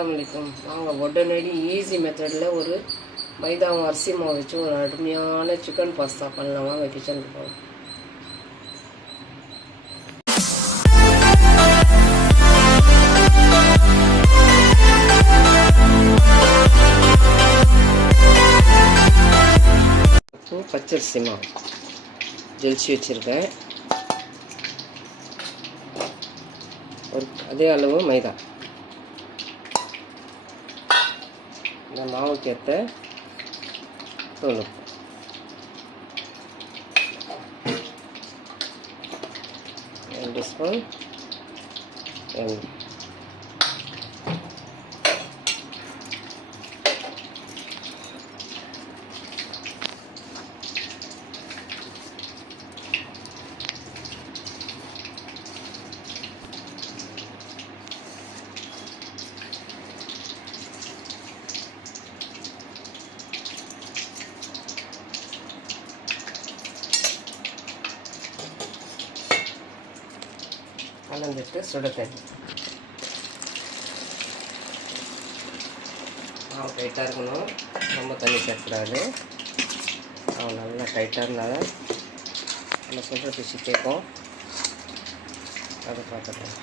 அஸ்ஸலாமு அலைக்கும். வாங்க உடனடி ஈஸி மெத்தடில் ஒரு மைதாவும் அரிசி மாவு வச்சு ஒரு அருமையான சிக்கன் பாஸ்தா பண்ணலாம். வாங்க கிச்சனுக்கு போகலாம். பச்சரிசி மாவு ஜெலிச்சு வச்சுருக்கேன். ஒரு அதே அளவு மைதா, இந்த மாவுக்கு ஏற்ற தூள், 2 ஸ்பூன் எண்ணெய், கலந்துட்டு சுட தண்ணி. மாவு டைட்டாக இருக்கணும், ரொம்ப தண்ணி சேர்க்கக்கூடாது. மாவு நல்லா டைட்டாக இருந்தால் தான் நம்ம சுடுற பிச்சு கேட்கும். அதை பார்த்துக்கலாம்.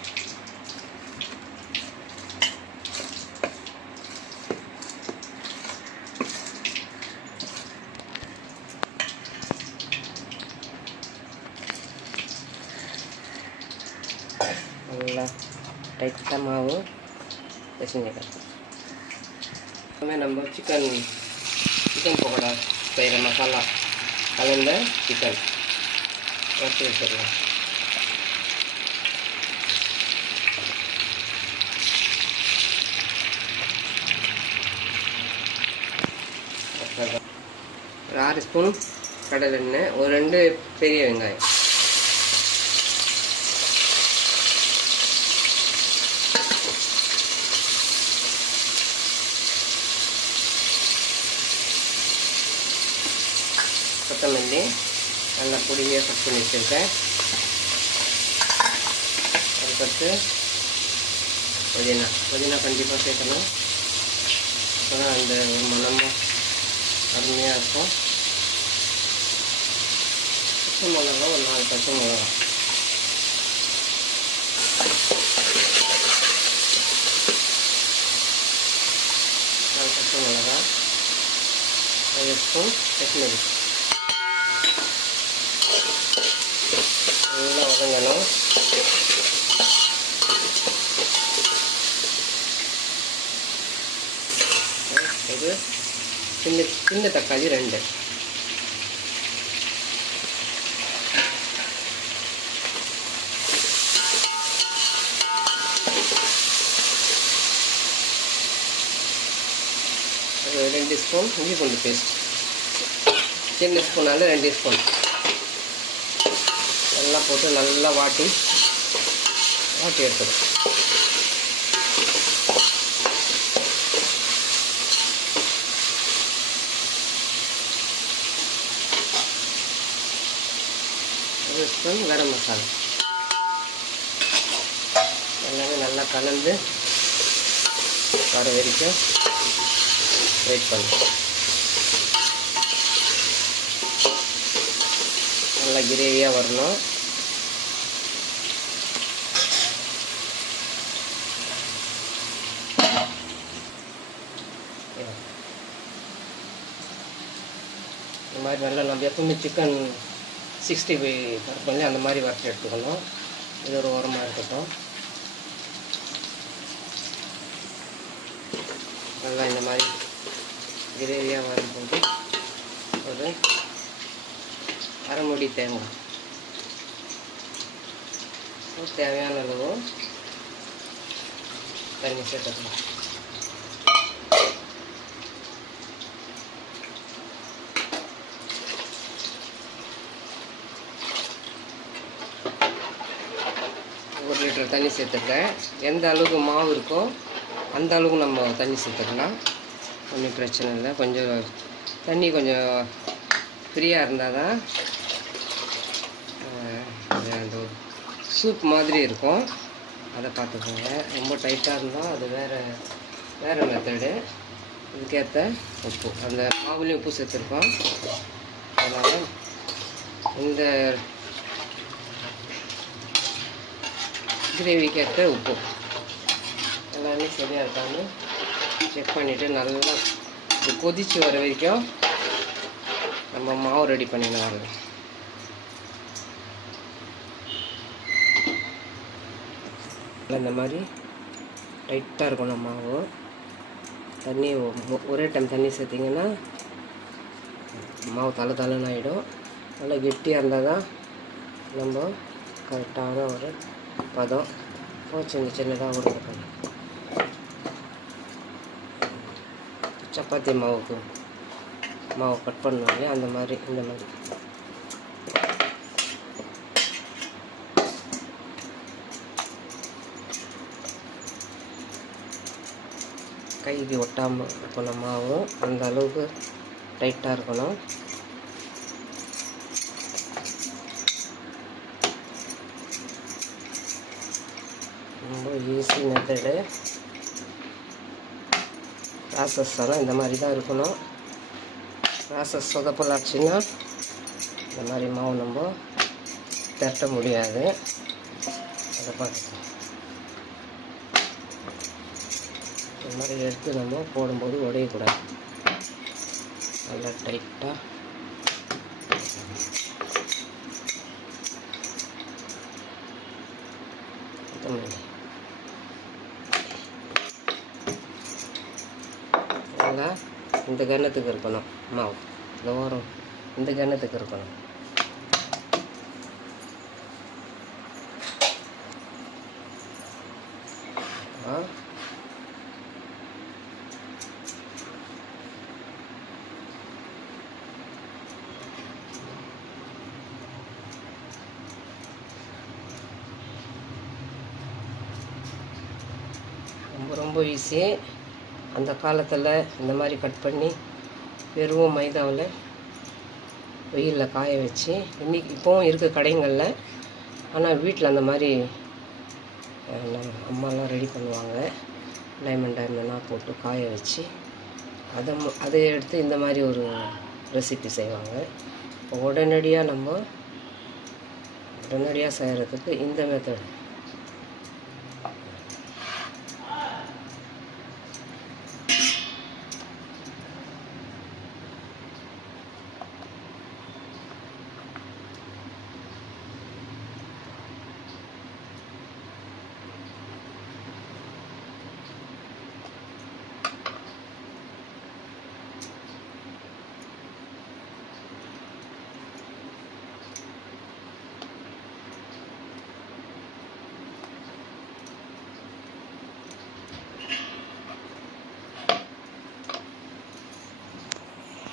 நல்லா டைட்டாக மாவு பிசைஞ்சிக்கலாம். நம்ம சிக்கன் பக்கோடா செய்கிற மசாலா கலந்த சிக்கன் வறுத்து வச்சிடலாம். ஒரு 6 ஸ்பூன் கடலை எண்ணெய், ஒரு 2 பெரிய வெங்காயம், கொத்தமல்லி நல்லா பொடியாக கட் பண்ணி வச்சுருக்கேன். அதுக்கடுத்து புதினா கண்டிப்பாக சேர்க்கணும். அப்போ தான் அந்த ஒரு மணமாக அருமையாக இருக்கும். பச்சை மிளகா ஒரு 4 பச்சை மிளகா, ஒரு ஸ்பூன் காஷ்மீரி, நல்லா வதங்கணும். ஒரு சின்ன தக்காளி 2, ஒரு 2 ஸ்பூன் இஞ்சி பூண்டு பேஸ்ட், சின்ன ஸ்பூனால் 2 ஸ்பூன் நல்லா போட்டு நல்லா வாட்டி எடுத்துடும். ஒரு ஸ்பூன் கரம் மசாலா எல்லாமே நல்லா கலந்து வர வரைக்கும் வெயிட் பண்ணும். நல்லா கிரேவியாக வரணும். இந்த மாதிரி நல்லா நம்ம எப்பவுமே சிக்கன் 65 பண்ணி அந்த மாதிரி வறுத்து எடுத்துக்கணும். இது ஒரு ஓரமாக இருக்கட்டும். நல்லா இந்த மாதிரி கிரேவியாக வரும்போது ஒரு அரை மூடி தேங்காய், தேவையான அளவு தண்ணி சேர்த்துக்கலாம். ஒரு லிட்டர் தண்ணி சேர்த்துக்கிறேன். எந்த அளவுக்கு மாவு இருக்கோ அந்த அளவுக்கு நம்ம தண்ணி சேர்த்துக்கலாம். ஒன்றும் பிரச்சனை இல்லை. கொஞ்சம் தண்ணி கொஞ்சம் ஃப்ரீயாக இருந்தால் தான் அந்த சூப் மாதிரி இருக்கும். அதை பார்த்துக்கோங்க. ரொம்ப டைட்டாக இருந்தால் அது வேறு வேறு மெத்தடு. இதுக்கேற்ற உப்பு, அந்த மாவுலேயும் உப்பு சேர்த்துருக்கோம். அதனால் இந்த கிரேவிக்கு ஏற்ற உப்பு எல்லாமே சரியாக இருக்கான்னு செக் பண்ணிவிட்டு நல்லா கொதித்து வர வரைக்கும் நம்ம மாவு ரெடி பண்ணின்னு வரலாம். இந்த மாதிரி டைட்டாக இருக்கணும் மாவு. தண்ணி ஒரே டைம் தண்ணி சேர்த்திங்கன்னா மாவு தலைன்னு ஆகிடும். நல்லா கெட்டியாக இருந்தால் தான் நம்ம கரெக்டான ஒரு பதம். சின்ன சின்னதாக உருளைக்கணும். சப்பாத்தி மாவு கட் பண்ணுவாங்க அந்த மாதிரி இந்த மாதிரி கைக்கு ஒட்டாமல் இருக்கணும். மாவு அந்த அளவுக்கு டைட்டாக இருக்கணும். ரொம்ப ஈஸி மெத்தடு. ப்ராசஸ் எல்லாம் இந்த மாதிரி தான் இருக்கணும். ப்ராசஸ் சொதப்பலாச்சுன்னா இந்த மாதிரி மாவு நம்ம திரட்ட முடியாது. அதை பார்த்து இந்த மாதிரி எடுத்து நம்ம போடும்போது உடையக்கூடாது. நல்லா டைட்டாக நல்லா இந்த கன்னத்துக்கு இருக்கணும் மாவு. இந்த ஓரம் இந்த கன்னத்துக்கு இருக்கணும். ரொம்ப ஈஸி. அந்த காலத்தில் இந்த மாதிரி கட் பண்ணி வெறும் மைதாவில் வெயிலில் காய வச்சு இப்போவும் இருக்க கடைங்களில். ஆனால் வீட்டில் அந்த மாதிரி அம்மாலாம் ரெடி பண்ணுவாங்க. டைமண்டாக போட்டு காய வச்சு அதை எடுத்து இந்த மாதிரி ஒரு ரெசிபி செய்வாங்க. இப்போ உடனடியாக செய்கிறதுக்கு இந்த மெத்தட்.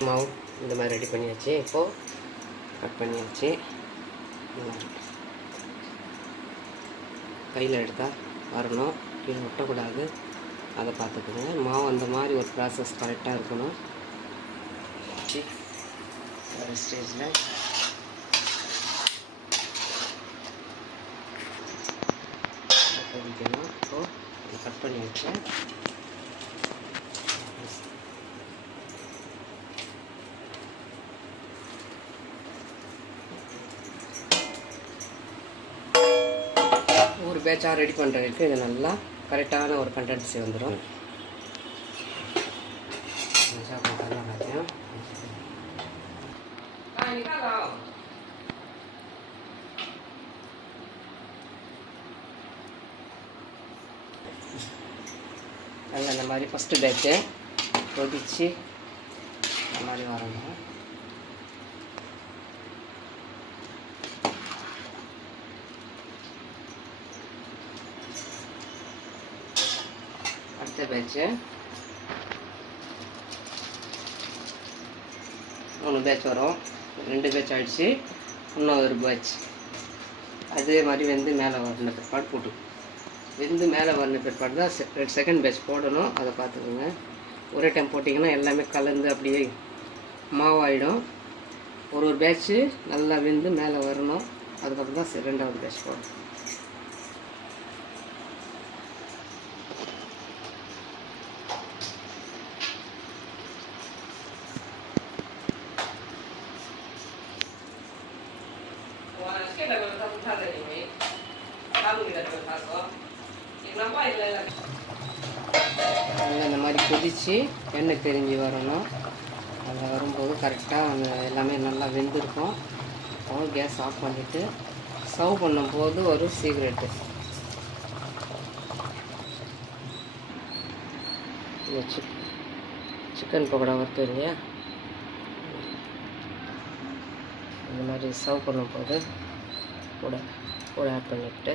மாவு இந்த மாதிரி ரெடி பண்ணியாச்சு. இப்போது கட் பண்ணியாச்சு. கையில் எடுத்தால் வரணும், கீழே ஒட்டக்கூடாது. அதை பார்த்துக்குங்க. மாவு அந்த மாதிரி ஒரு ப்ராசஸ் கரெக்டாக இருக்கணும். ஒரு ஸ்டேஜில் கொதிக்கணும். இப்போது கட் பண்ணி வச்சேன். ஒரு பேட்சாக ரெடி பண்ணுறதுக்கு இது நல்லா கரெக்டான ஒரு கண்டென்சி வந்துடும். நல்லா இந்த மாதிரி ஃபஸ்ட்டு பேட்சை கொதிச்சு இந்த மாதிரி வரணும். அடுத்த பேட்சு 3 பேட்ச் வரும். 2 பேட்ச் ஆகிடுச்சு. இன்னும் ஒரு பேட்ச் அதே மாதிரி வெந்து மேலே வரன பிற்பாடு போட்டு வெந்து மேலே வரன பிற்பாடு தான் செகண்ட் பேட்ச் போடணும். அதை பார்த்துக்கோங்க. ஒரே டைம் போட்டிங்கன்னா எல்லாமே கலந்து அப்படியே மாவாயிடும். ஒரு பேட்ச்சு நல்லா வெந்து மேலே வரணும். அதுக்கப்புறம் தான் 2வது பேட்ச் போடணும். இந்த மாதிரி கொதித்து எண்ணெய் பிரிஞ்சு வரணும். அதில் வரும்போது கரெக்டாக அந்த எல்லாமே நல்லா வெந்திருக்கும். அப்புறம் கேஸ் ஆஃப் பண்ணிவிட்டு சர்வ் பண்ணும்போது ஒரு சீக்ரெட்டு, சிக்கன் பக்கோடா வறுத்து இல்லையா, இந்த மாதிரி சர்வ் பண்ணும்போது கூட ஆட் பண்ணிவிட்டு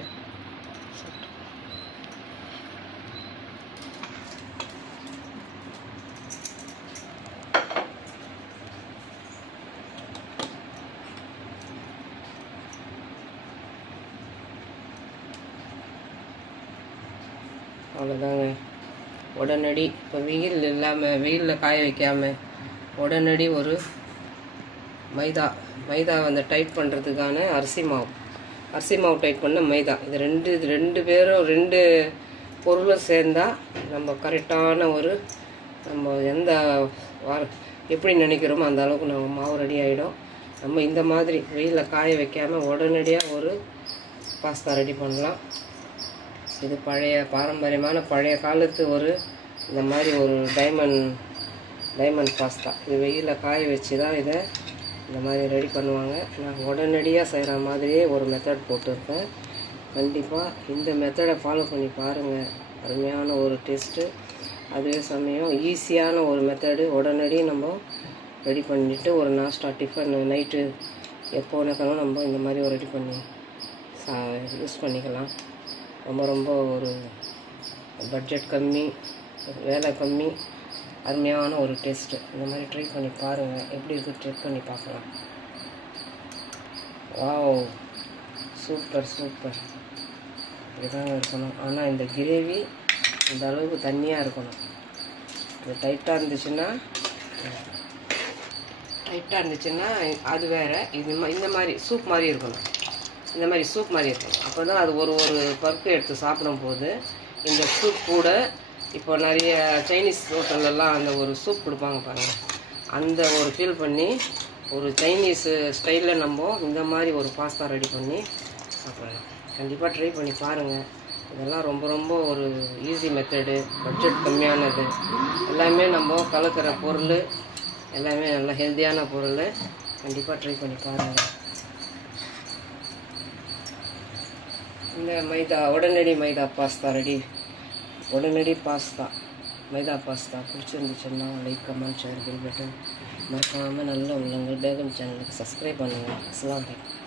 அவ்வளோதாங்க. உடனடி இப்போ வெயில் இல்லாமல், வெயிலில் காய வைக்காமல் உடனடி ஒரு மைதா வந்து டைட் பண்ணுறதுக்கான அரிசி மாவு டைட் பண்ண மைதா, இது ரெண்டு பேரும் 2 பொருளும் சேர்ந்தால் நம்ம கரெக்டான ஒரு நம்ம எந்த எப்படி நினைக்கிறோமோ அந்த அளவுக்கு நம்ம மாவு ரெடி ஆகிடும். நம்ம இந்த மாதிரி வெயிலில் காய வைக்காமல் உடனடியாக ஒரு பாஸ்தா ரெடி பண்ணலாம். இது பாரம்பரியமான பழைய காலத்து இந்த மாதிரி ஒரு டைமண்ட் பாஸ்தா. இது வெயிலில் காய வச்சு தான் இதை இந்த மாதிரி ரெடி பண்ணுவாங்க. நான் உடனடியாக செய்கிற மாதிரியே ஒரு மெத்தட் போட்டிருக்கேன். கண்டிப்பாக இந்த மெத்தடை ஃபாலோ பண்ணி பாருங்கள். அருமையான ஒரு டேஸ்ட்டு, அதுவே சமயம் ஈஸியான ஒரு மெத்தடு. உடனடி நம்ம ரெடி பண்ணிவிட்டு ஒரு நாஸ்டா டிஃபன் நைட்டு எப்போ வேணாலும் நம்ம இந்த மாதிரி ரெடி பண்ணி யூஸ் பண்ணிக்கலாம். ரொம்ப ஒரு பட்ஜெட் கம்மி, வேலை கம்மி, அருமையான ஒரு டேஸ்ட்டு. இந்த மாதிரி ட்ரை பண்ணி பாருங்கள். எப்படி இருக்குது செக் பண்ணி பார்க்கலாம். வாவ், சூப்பர் இப்படிதாங்க இருக்கணும். ஆனால் இந்த கிரேவி இந்த அளவுக்கு தண்ணியாக இருக்கணும். இது டைட்டாக இருந்துச்சுன்னா அது வேறு. இந்த மாதிரி சூப் மாதிரி இருக்கணும். இந்த மாதிரி சூப் மாதிரி இருக்கணும். அப்போ தான் அது ஒரு பருப்பு எடுத்து சாப்பிடும்போது இந்த சூப் கூட, இப்போ நிறைய சைனீஸ் ஹோட்டல்லலாம் அந்த ஒரு சூப் கொடுப்பாங்க பாருங்கள், அந்த ஒரு ஃபீல் பண்ணி ஒரு சைனீஸ் ஸ்டைலில் நம்ம இந்த மாதிரி ஒரு பாஸ்தா ரெடி பண்ணி சாப்பிடலாம். கண்டிப்பாக ட்ரை பண்ணி பாருங்கள். இதெல்லாம் ரொம்ப ஒரு ஈஸி மெத்தடு, பட்ஜெட் கம்மியானது. எல்லாமே நம்ம கலக்கிற பொருள், எல்லாமே நல்லா ஹெல்த்தியான பொருள். கண்டிப்பாக ட்ரை பண்ணி பாருங்கள். இந்த உடனடி மைதா பாஸ்தா மைதா பாஸ்தா பிடிச்சிருந்துச்சுன்னா like, comment, share, bell button மறக்காமல் நல்ல உள்ளங்கள் பேகம் சேனலுக்கு சப்ஸ்கிரைப் பண்ணுங்கள். அஸ்ஸலாமு அலைக்கும்.